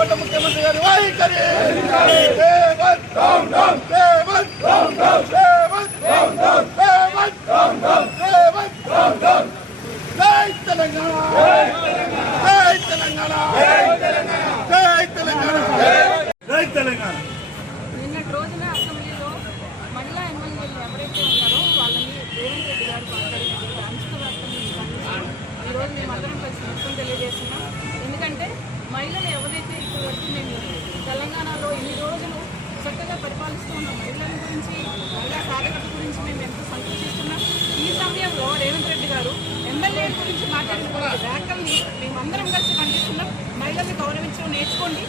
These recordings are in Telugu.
పట్ల నిన్నటి రోజున అసెంబ్లీలో మహిళా ఎమ్మెల్యేలు ఎవరైతే ఉన్నారో వాళ్ళని రేవంత్ రెడ్డి గారు మాట్లాడినటువంటి అంచుల వ్యాఖ్యలు ఈ రోజు మేమందరం కలిసి మొత్తం తెలియజేస్తున్నాం. ఎందుకంటే మహిళలు ఎవరైతే ఇప్పటి వరకు మేము తెలంగాణలో ఇన్ని రోజులు చక్కగా పరిపాలిస్తూ ఉన్న మహిళల గురించి మహిళా సాధకత గురించి మేము ఎంతో సంతోషిస్తున్నాం. ఈ సమయంలో రేవంత్ రెడ్డి గారు ఎమ్మెల్యే గురించి మాట్లాడినటువంటి వ్యాఖ్యల్ని మేమందరం కలిసి ఖండిస్తున్నాం మహిళల్ని గౌరవించడం నేర్చుకోండి.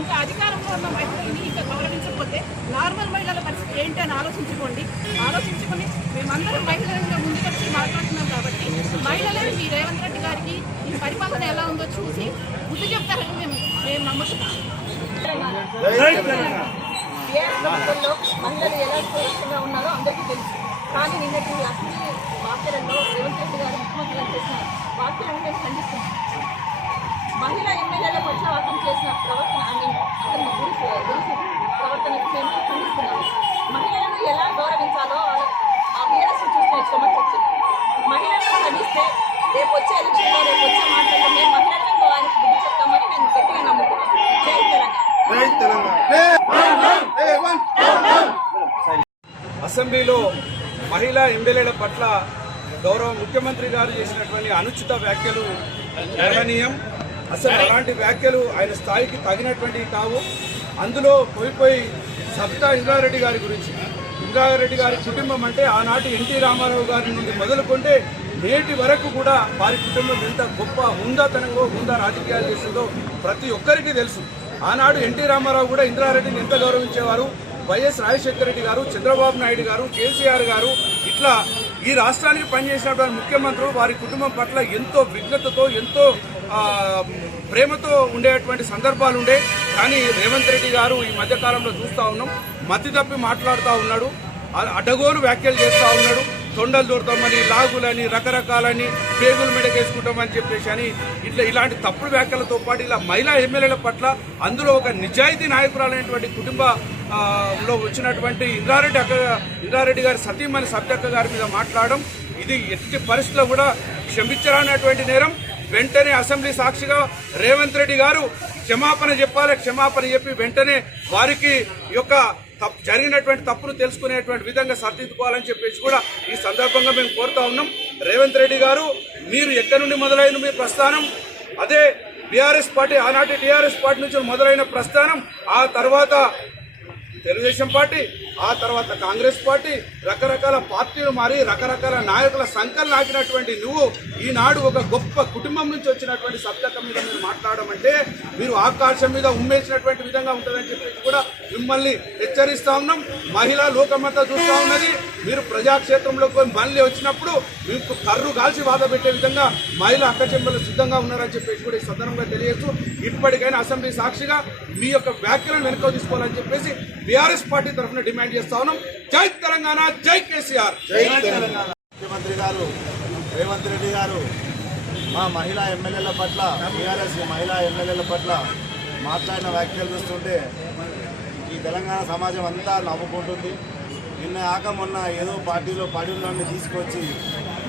ఇంకా అధికారంలో ఉన్న మహిళల్ని ఇంకా గౌరవించకపోతే నార్మల్ మహిళల పరిస్థితి ఏంటి అని ఆలోచించుకోండి. ఆలోచించుకొని మేమందరం మహిళలుగా ముందుకొచ్చి మాట్లాడుతున్నాం కాబట్టి మహిళలే మీ రేవంత్ రెడ్డి గారికి ఈ పరిపాలన ఎలా ఉందో చూసి బుద్ధి చెప్తారని మేము మేము నమ్ముతున్నాం. జై మహిళలు ఎలా సురక్షితంగా ఉన్నారో అందరికీ తెలుసు. కానీ నిన్నటి అసెంబ్లీ వ్యాఖ్యలలో రేవంత్ రెడ్డి గారు ముఖ్యమంత్రి చేసిన వ్యాఖ్యలను మేము ఖండిస్తున్నాం మహిళా ఎమ్మెల్యేల పట్ల అతను చేసిన ప్రవర్తన అని అతని గురించి గురించి ప్రవర్తనకు మేము ఖండిస్తున్నాము మహిళలను ఎలా గౌరవించాలో వాళ్ళ ఆ టీఆర్ఎస్ చూసి నేర్చుకోమని చెప్తుంది మహిళలను ఖండిస్తే రేపు వచ్చే ఎలక్షన్లో రేపు వచ్చే మాటల్లో మేము మహిళలను ఆయనకు బుద్ధి చెప్తామని మేము గట్టిగా నమ్ముతున్నాం. జై తెలంగాణ. జై తెలంగాణ. రేవంత్ అసెంబ్లీలో మహిళా ఎమ్మెల్యేల పట్ల గౌరవ ముఖ్యమంత్రి గారు చేసినటువంటి అనుచిత వ్యాఖ్యలు గర్హనీయం అసలు అలాంటి వ్యాఖ్యలు ఆయన స్థాయికి తగినటువంటి కావు. అందులో పోయిపోయి సబితా ఇంద్రారెడ్డి గారి గురించి. ఇంద్రారెడ్డి గారి కుటుంబం అంటే ఆనాటి ఎన్టీ రామారావు గారి నుండి మొదలుకుంటే నేటి వరకు కూడా వారి కుటుంబం ఎంత గొప్ప హుందాతనంగా హుందా రాజకీయాలు చేసిందో ప్రతి ఒక్కరికి తెలుసు. ఆనాడు ఎన్టీ రామారావు కూడా ఇంద్రారెడ్డిని ఎంత గౌరవించేవారు? వైఎస్ రాజశేఖర రెడ్డి గారు చంద్రబాబు నాయుడు గారు కేసీఆర్ గారు ఇట్లా ఈ రాష్ట్రానికి పనిచేసినటువంటి ముఖ్యమంత్రులు వారి కుటుంబం పట్ల ఎంతో విఘ్నతతో ఎంతో ప్రేమతో ఉండేటువంటి సందర్భాలు ఉండే. కానీ రేవంత్ రెడ్డి గారు ఈ మధ్యకాలంలో చూస్తూ ఉన్నాం. మతి తప్పి మాట్లాడుతూ ఉన్నాడు. అడ్డగోలు వ్యాఖ్యలు చేస్తూ ఉన్నాడు. తొండలు దూడతామని లాగులని రకరకాలని పేగులు మెడకేసుకుంటామని చెప్పేసి అని ఇట్లా ఇలాంటి తప్పుడు వ్యాఖ్యలతో పాటు ఇలా మహిళా ఎమ్మెల్యేల పట్ల అందులో ఒక నిజాయితీ నాయకురాలైనటువంటి కుటుంబ లో వచ్చినటువంటి ఇంద్రారెడ్డి అక్క ఇంద్రారెడ్డి గారి సతీమణి సబ్జక్క గారి మీద మాట్లాడడం ఇది ఎట్టి పరిస్థితుల్లో కూడా క్షమించరానటువంటి నేరం. వెంటనే అసెంబ్లీ సాక్షిగా రేవంత్ రెడ్డి గారు క్షమాపణ చెప్పాలి క్షమాపణ చెప్పి వెంటనే వారికి యొక్క తప్పు జరిగినటువంటి తప్పును తెలుసుకునేటువంటి విధంగా సరిదిద్దుకోవాలని చెప్పేసి కూడా ఈ సందర్భంగా మేము కోరుతా ఉన్నాం. రేవంత్ రెడ్డి గారు మీరు ఎక్కడి నుండి మొదలైన మీ ప్రస్థానం? అదే బీఆర్ఎస్ పార్టీ ఆనాటి టీఆర్ఎస్ పార్టీ నుంచి మొదలైన ప్రస్థానం. ఆ తర్వాత తెలుగుదేశం పార్టీ ఆ తర్వాత కాంగ్రెస్ పార్టీ రకరకాల పార్టీలు మారి రకరకాల నాయకుల సంకల్ నాకినటువంటి నువ్వు ఈనాడు ఒక గొప్ప కుటుంబం నుంచి వచ్చినటువంటి సబ్జెక్ట్ మీద మీరు మాట్లాడడం అంటే మీరు ఆకాశం మీద ఉమ్మేసినటువంటి విధంగా ఉంటుందని చెప్పేసి కూడా మిమ్మల్ని హెచ్చరిస్తా ఉన్నాం. మహిళా లోకమంతా చూస్తూ ఉన్నది. మీరు ప్రజాక్షేత్రంలోకి మళ్ళీ వచ్చినప్పుడు మీకు కర్రు కాల్చి బాధ పెట్టే విధంగా మహిళా అక్కచెంబలు సిద్ధంగా ఉన్నారని చెప్పేసి కూడా ఈ సందర్భంగా తెలియచ్చు ఇప్పటికైనా అసెంబ్లీ సాక్షిగా మీ యొక్క వ్యాఖ్యలను వెనుక తీసుకోవాలని చెప్పేసి బీఆర్ఎస్ పార్టీ తరఫున డిమాండ్ చేస్తా ఉన్నాం. జై తెలంగాణ జై కేసీఆర్. జై తెలంగాణ. ముఖ్యమంత్రి గారు రేవంత్ రెడ్డి గారు మా మహిళా ఎమ్మెల్యేల పట్ల టీఆర్ఎస్ మహిళా ఎమ్మెల్యేల పట్ల మాట్లాడిన వ్యాఖ్యలు చూస్తుంటే ఈ తెలంగాణ సమాజం అంతా నవ్వుకుంటుంది. నిన్న ఆక మొన్న ఏదో పార్టీలో పడి తీసుకొచ్చి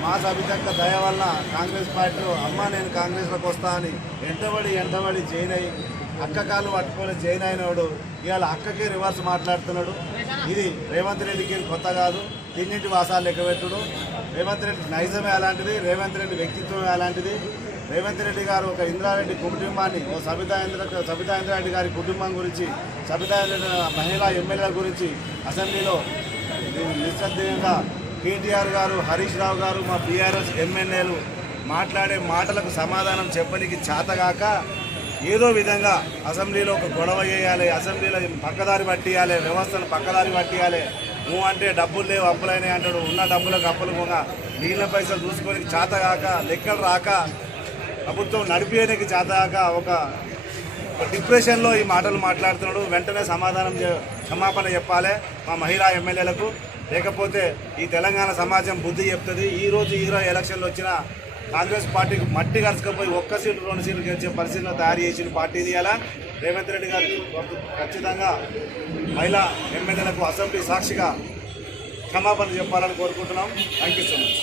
మా సబితక్క దయ వల్ల కాంగ్రెస్ పార్టీలో అమ్మ నేను కాంగ్రెస్లోకి వస్తా అని ఎంతబడి ఎంతబడి జైన్ అయ్యి అక్క కాళ్ళు పట్టుకొని జైన్ అయినవాడు ఇవాళ అక్కకే రివర్స్ మాట్లాడుతున్నాడు. ఇది రేవంత్ రెడ్డికి కొత్త కాదు. తిన్నింటి వాసాలు లెక్కబెట్టుడు రేవంత్ రెడ్డి నైజమే అలాంటిది రేవంత్ రెడ్డి వ్యక్తిత్వమే అలాంటిది. రేవంత్ రెడ్డి గారు ఒక ఇంద్రారెడ్డి కుటుంబాన్ని ఓ సబితా ఇంద్ర గారి కుటుంబం గురించి సబితాంద్ర మహిళా ఎమ్మెల్యేల గురించి అసెంబ్లీలో నిశ్శబ్దంగా కేటీఆర్ గారు హరీష్ రావు గారు మా బీఆర్ఎస్ ఎమ్మెల్యేలు మాట్లాడే మాటలకు సమాధానం చెప్పడానికి చేతగాక ఏదో విధంగా అసెంబ్లీలో ఒక గొడవ చేయాలి అసెంబ్లీలో పక్కదారి పట్టియాలి వ్యవస్థను పక్కదారి పట్టియాలి. నువ్వు అంటే డబ్బులు లేవు అప్పులైనాయి అంటాడు. ఉన్న డబ్బులకు అప్పులు పోగా. నీళ్ళ పైసలు చూసుకొని చేతగాక లెక్కలు రాక ప్రభుత్వం నడిపేయడానికి చేతగాక ఒక ఒక డిప్రెషన్లో ఈ మాటలు మాట్లాడుతున్నాడు. వెంటనే సమాధానం క్షమాపణ చెప్పాలి మా మహిళా ఎమ్మెల్యేలకు. లేకపోతే ఈ తెలంగాణ సమాజం బుద్ధి చెప్తుంది. ఈ రోజు ఈ రోజు ఎలక్షన్లు వచ్చిన కాంగ్రెస్ పార్టీకి మట్టి కలుసుకపోయి ఒక్క సీటు రెండు సీట్లు గెలిచే పరిస్థితిలో తయారు చేసిన పార్టీని ఇలా రేవంత్ రెడ్డి గారు ఖచ్చితంగా మహిళా ఎమ్మెల్యేలకు అసెంబ్లీ సాక్షిగా క్షమాపణ చెప్పాలని కోరుకుంటున్నాం. Thank you so much